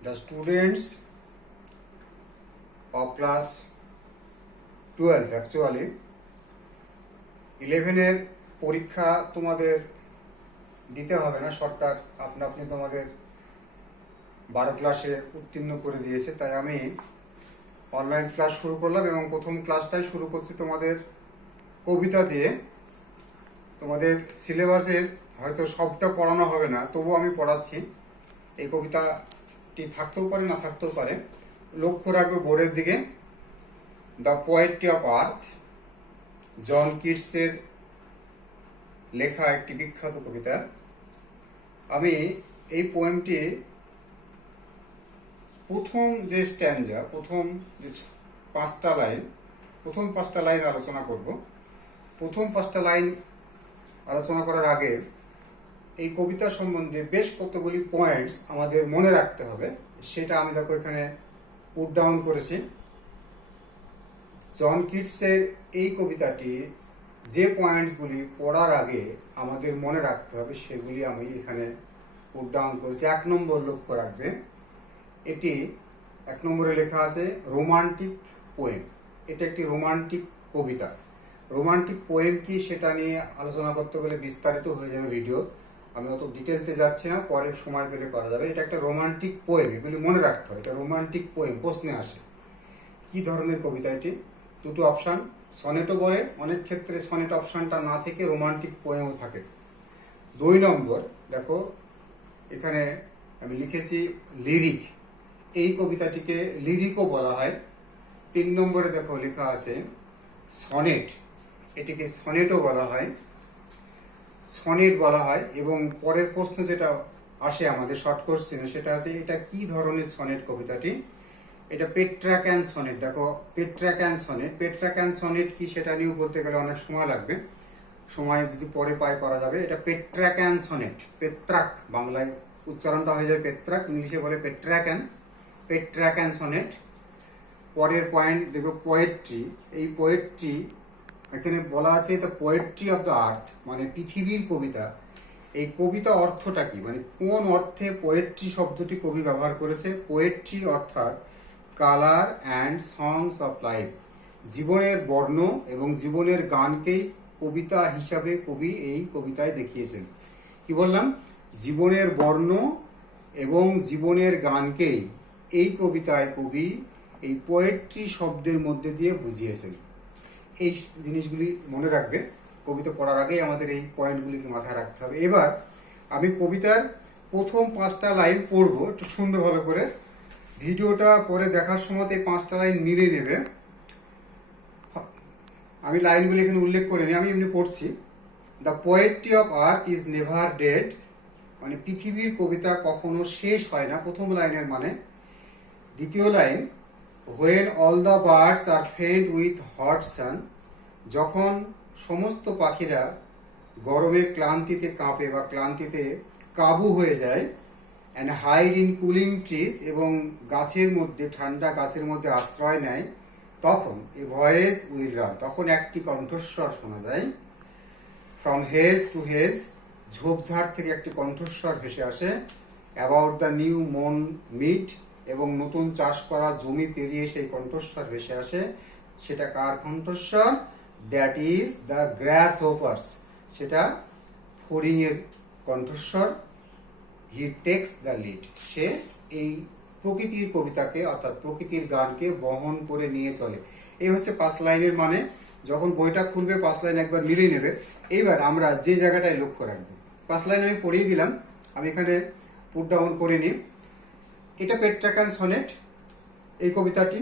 The students of class 12 actually 11 এর পরীক্ষা তোমাদের দিতে হবে না, সরকার আপনা আপনি তোমাদের 12 ক্লাসে উত্তীর্ণ করে দিয়েছে। তাই আমি অনলাইন ক্লাস শুরু করলাম এবং প্রথম ক্লাসটাই শুরু করছি তোমাদের কবিতা দিয়ে। তোমাদের সিলেবাসের হয়তো সবটা পড়ানো হবে না, তবুও আমি পড়াচ্ছি। এই কবিতাটি থাকতেও পারে না থাকতেও পারে, লক্ষ্য রাখবে বোর্ডের দিকে। দ্য পোয়েট্রি অফ আর্থ, জন কিটসের লেখা একটি বিখ্যাত কবিতা। আমি এই পোয়েমটি প্রথম যে স্ট্যান্জা, প্রথম যে প্রথম পাঁচটা লাইন আলোচনা করব। প্রথম পাঁচটা লাইন আলোচনা করার আগে এই কবিতা সম্বন্ধে বেশ কতগুলি পয়েন্টস আমাদের মনে রাখতে হবে, সেটা আমি দেখো এখানে পুট ডাউন করেছি। জন কিটসের এই কবিতাটি যে পয়েন্টসগুলি পড়ার আগে আমাদের মনে রাখতে হবে সেগুলি আমি এখানে পুট ডাউন করেছি। 1 নম্বর লক্ষ্য রাখবে, এটি 1 নম্বরে লেখা আছে রোমান্টিক পোয়েম। এটা একটি রোমান্টিক কবিতা। রোমান্টিক পোয়েম কি সেটা নিয়ে আলোচনা করতে গেলে বিস্তারিত হয়ে যাবে ভিডিও, আমি অত ডিটেলসে যাচ্ছি না, পরে সময় পেলে করা যাবে। এটা একটা রোমান্টিক পোয়েম, এগুলি মনে রাখতে হয়। এটা রোমান্টিক পোয়েম প্রশ্নে আসে। কি ধরনের কবিতা এটি? দুটো অপশান, সনেটও বলে, অনেক ক্ষেত্রে সনেট অপশানটা না থেকে রোমান্টিক পোয়েমও থাকে। 2 নম্বর দেখো, এখানে আমি লিখেছি লিরিক। এই কবিতাটিকে লিরিকও বলা হয়। 3 নম্বরে দেখো লেখা আছে সনেট, এটিকে সনেটও বলা হয়, সনেট বলা হয়। এবং পরের প্রশ্ন যেটা আসে আমাদের শর্ট কোশ্চেনে সেটা আছে এটা কি ধরনের সনেট কবিতাটি? এটা পেট্রাক্যান সনেট। দেখো পেট্রাক্যান সনেট, পেট্রাক্যান সনেট কি সেটা নিয়েও বলতে গেলে অনেক সময় লাগবে, সময় যদি পরে পায় করা যাবে। এটা পেট্রাক্যান সনেট, পেত্রাক বাংলায় উচ্চারণটা হয়ে যায় পেত্রাক, ইংলিশে বলে পেট্রাক্যান, পেট্রাক্যান সনেট। পরের পয়েন্ট দেখো পোয়েট্রি। এই পোয়েট্রি এখানে বলা আছে the poetry of the earth, মানে পৃথিবীর কবিতা। এই কবিতা অর্থটা কি, মানে কোন অর্থে পোয়েট্রি শব্দটি কবি ব্যবহার করেছে? পোয়েট্রি অর্থাৎ colour and songs of life, জীবনের বর্ণ এবং জীবনের গানকেই কবিতা হিসাবে কবি এই কবিতায় দেখিয়েছেন। কি বললাম? জীবনের বর্ণ এবং জীবনের গানকেই এই কবিতায় কবি এই পোয়েট্রি শব্দের মধ্যে দিয়ে বুঝিয়েছেন। এই জিনিসগুলি মনে রাখবে, কবিতা পড়ার আগেই আমাদের এই পয়েন্টগুলিকে মাথায় রাখতে হবে। এবার আমি কবিতার প্রথম 5টা লাইন পড়বো, একটু শুনবে ভালো করে। ভিডিওটা পরে দেখার সময় এই 5টা লাইন মিলে নেবে। আমি লাইনগুলি এখানে উল্লেখ করে নিই, আমি এমনি পড়ছি। The poetry of earth is never dead, মানে পৃথিবীর কবিতা কখনো শেষ হয় না, প্রথম লাইনের মানে। দ্বিতীয় line, when all the birds are faint with hot sun, যখন সমস্ত পাখিরা গরমে ক্লান্তিতে কাঁপে বা ক্লান্তিতে কাবু হয়ে যায়, and hide in cooling trees, এবং গাছের মধ্যে ঠান্ডা গাছের মধ্যে আশ্রয় নেয়, তখন a voice will run, তখন একটি কণ্ঠস্বর শোনা যায়। from haze to haze, ঝোপঝাড় থেকে একটি কণ্ঠস্বর ভেসে আসে। about the new mown mead, এবং নতুন চাষ করা জমি পেরিয়ে সেই কণ্ঠস্বর ভেসে আসে। সেটা কার কণ্ঠস্বর? দ্যাট ইজ দ্য গ্রাস হোপার্স, সেটা ফড়িংয়ের কণ্ঠস্বর। হি টেক্স দ্য লিড, সে এই প্রকৃতির কবিতাকে অর্থাৎ প্রকৃতির গানকে বহন করে নিয়ে চলে। এই হচ্ছে 5 লাইনের মানে। যখন বইটা খুলবে 5 লাইন একবার মিলিয়ে নেবে। এইবার আমরা যে জায়গাটায় লক্ষ্য রাখবো, 5 লাইন আমি পড়িয়ে দিলাম, আমি এখানে পুট ডাউন করে নিই। এটা পেট্রাক্যান সনেট, এই কবিতাটি।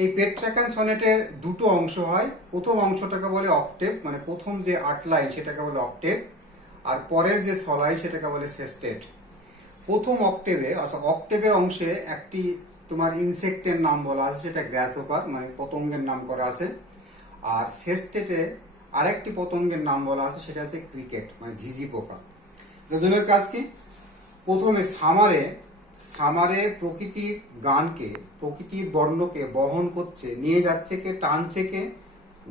এই পেট্রাক্যান সনেটের 2টো অংশ হয়। প্রথম অংশটাকে বলে অক্টেভ, মানে প্রথম যে 8 লাইন সেটাকে বলে অক্টেভ, আর পরের যে 6 লাইন সেটাকে বলে সেস্টেট। প্রথম অক্টেভে অর্থাৎ অক্টেভের অংশে একটি তোমার ইনসেক্টের নাম বলা আছে, সেটা গ্রাসহপার, মানে পতঙ্গের নাম করা আছে। আর সেস্টেটে আরেকটি পতঙ্গের নাম বলা আছে, সেটা আছে ক্রিকেট, মানে ঝিঝি পোকা। দুজনের কাজ কি? প্রথমে সামারে প্রকৃতির গানকে, প্রকৃতির বর্ণকে বহন করছে, নিয়ে যাচ্ছে কে, টানছে কে?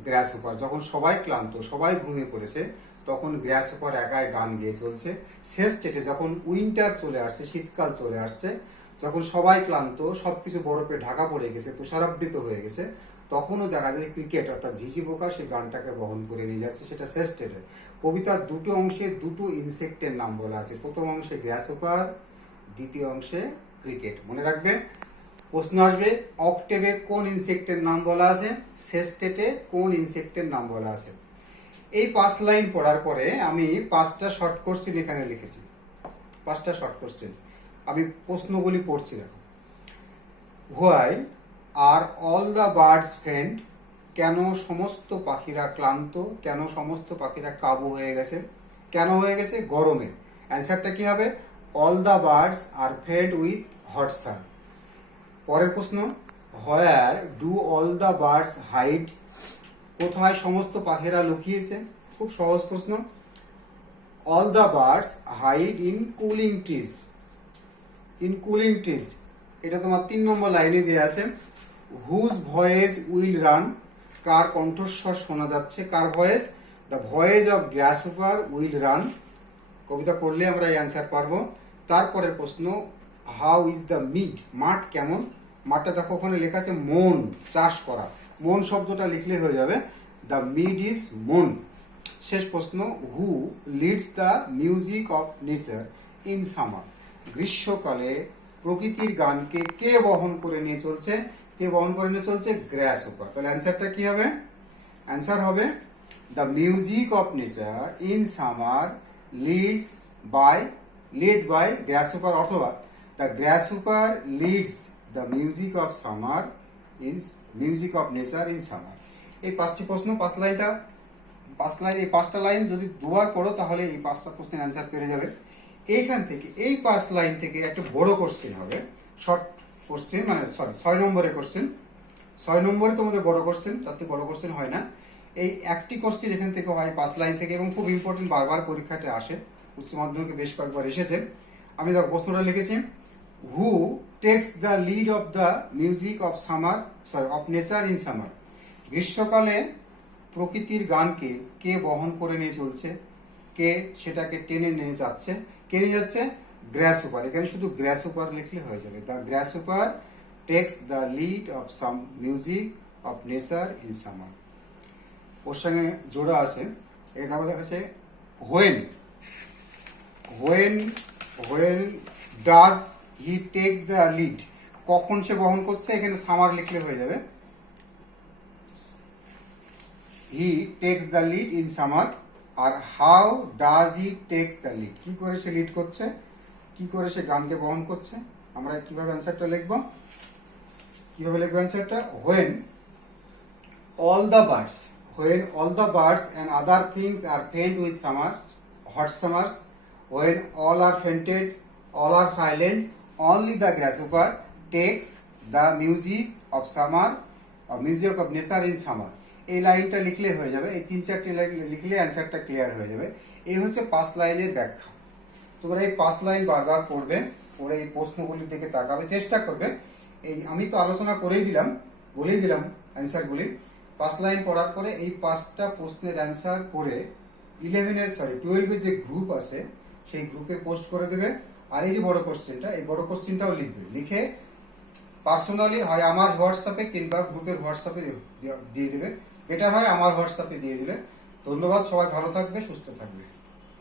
গ্রাসহপার। যখন সবাই ক্লান্ত, সবাই ঘুমিয়ে পড়েছে, তখন গ্রাসহপার একাই গান গেয়ে চলছে। শেষ স্টেটে যখন উইন্টার চলে আসছে, শীতকাল চলে আসছে, যখন সবাই ক্লান্ত, সবকিছু বরফে ঢাকা পড়ে গেছে, তুষারাবৃত হয়ে গেছে, তখনও দেখা যায় ক্রিকেট অর্থাৎ ঝিঝি পোকা সেই গানটাকে বহন করে নিয়ে যাচ্ছে, সেটা শেষ স্টেটে। কবিতার দুটো অংশে দুটো ইনসেক্টের নাম বলা আছে, প্রথম অংশে গ্রাসহপার, দ্বিতীয় অংশে ক্রিকেট। মনে রাখবে, প্রশ্ন আসবে অক্টেভে কোন ইনসেক্টের নাম বলা আছে, শেষ স্টেটে কোন ইনসেক্টের নাম বলা আছে। এই 5 লাইন পড়ার পরে আমি 5টা শর্ট কোশ্চেন এখানে লিখেছি। 5টা শর্ট কোশ্চেন আমি প্রশ্নগুলি পড়ছি। দেখো, why are all the birds faint, কেন সমস্ত পাখিরা ক্লান্ত, কেন সমস্ত পাখিরা কাবু হয়ে গেছে, কেন হয়ে গেছে, গরমে। অ্যান্সারটা কি হবে, all the birds are fed with hot sun. পরের প্রশ্ন, where do all the birds hide, কোথায় সমস্ত পাখিরা লুকিয়েছে। খুব সহজ প্রশ্ন, all the birds hide in cooling trees. In cooling trees, এটা তোমার 3 নম্বর লাইনে দেওয়া আছে। হুজ ভয়েস উইল রান, কার কণ্ঠস্বর শোনা যাচ্ছে, কার voice, the voice of grasshopper will run. কবিতা পড়লে আমরা এই অ্যান্সার পারবো। তারপরের প্রশ্ন, হাউ ইজ দ্য মিড, মাঠ কেমন। মাঠটা দেখো ওখানে লেখা আছে মন, চাষ করা। মন শব্দটা লিখলে হয়ে যাবে, দ্য মিড ইজ মন। শেষ প্রশ্ন, who leads the music of nature in summer, গ্রীষ্মকালে প্রকৃতির গানকে কে বহন করে নিয়ে চলছে, কে বহন করে নিয়ে চলছে, গ্রাসহপার। তাহলে অ্যান্সারটা কি হবে, অ্যান্সার হবে the music of nature in summer led by grasshopper, অথবা the grasshopper leads the music of summer in music of nature in summer. এই 5টি প্রশ্ন, 5 লাইনটা 5 লাইন, এই 5টা লাইন যদি দুবার পড়ো তাহলে এই 5টা প্রশ্নের অ্যান্সার পেরে যাবে। এইখান থেকে এই 5 লাইন থেকে একটা বড় কোশ্চেন হবে, শর্ট কোশ্চেন, মানে সরি 6 নম্বরের কোশ্চেন। 6 নম্বরে তোমাদের বড় কোশ্চেন, তার থেকে বড় কোশ্চেন হয় না। এই একটি কোশ্চেন এখান থেকে হয় 5 লাইন থেকে, এবং খুব ইম্পর্টেন্ট, বারবার পরীক্ষাতে আসে, উচ্চ মাধ্যমিকে বেশ কয়েকবার এসেছে। আমি দেখো প্রশ্নটা লিখেছি, হু text the lead of the music of summer, sorry of nature in summer, গ্রীষ্মকালে প্রকৃতির গানকে কে বহন করে নিয়ে চলছে, কে সেটাকে টেনে নিয়ে যাচ্ছে, কে নিয়ে যাচ্ছে, গ্রাসহপার। এখানে শুধু গ্রাসহপার লিখলে হয়ে যাবে, the grasshopper takes the lead of some music of nature in summer. ওর সঙ্গে জোড়া আছে, এখানে লেখা আছে when, when when does he take the lead, কখন সে বহন করছে, এখানে সামার লিখলে হয়ে যাবে, he takes the lead in summer. আর how does he takes the lead, কি করে সে লিড করছে, কি করে সে গানকে বহন করছে। আমরা কিভাবে অ্যান্সারটা লিখবো, কিভাবে লিখবো অ্যান্সারটা, when all the birds, when all the birds and other things are faint with summers, hot summers, when all are fainted, all are silent, only the grasshopper takes the music of summer, or music of nature in summer. এই লাইনটা লিখলে হয়ে যাবে, এই 3-4টি line লিখলে অ্যান্সারটা clear হয়ে যাবে। এই হচ্ছে 5 লাইনের ব্যাখ্যা। তোমরা এই 5 লাইন বারবার পড়বে, পড়ে এই প্রশ্নগুলির দিকে তাকাবে, চেষ্টা করবে। এই আমি তো আলোচনা করেই দিলাম, বলেই দিলাম অ্যান্সারগুলি। 5 লাইন পড়ার পরে এই 5টা প্রশ্নের অ্যান্সার করে 12 যে গ্রুপ আছে সেই গ্রুপে পোস্ট করে দেবে। আর এই যে বড় কোশ্চেনটা, এই বড় কোশ্চেনটাও লিখবে, লিখে পার্সোনালি হয় আমার হোয়াটসঅ্যাপে কিংবা গ্রুপের হোয়াটসঅ্যাপে দিয়ে দেবে। এটা হয় আমার হোয়াটসঅ্যাপে দিয়ে দিলে। ধন্যবাদ, সবাই ভালো থাকবে, সুস্থ থাকবে।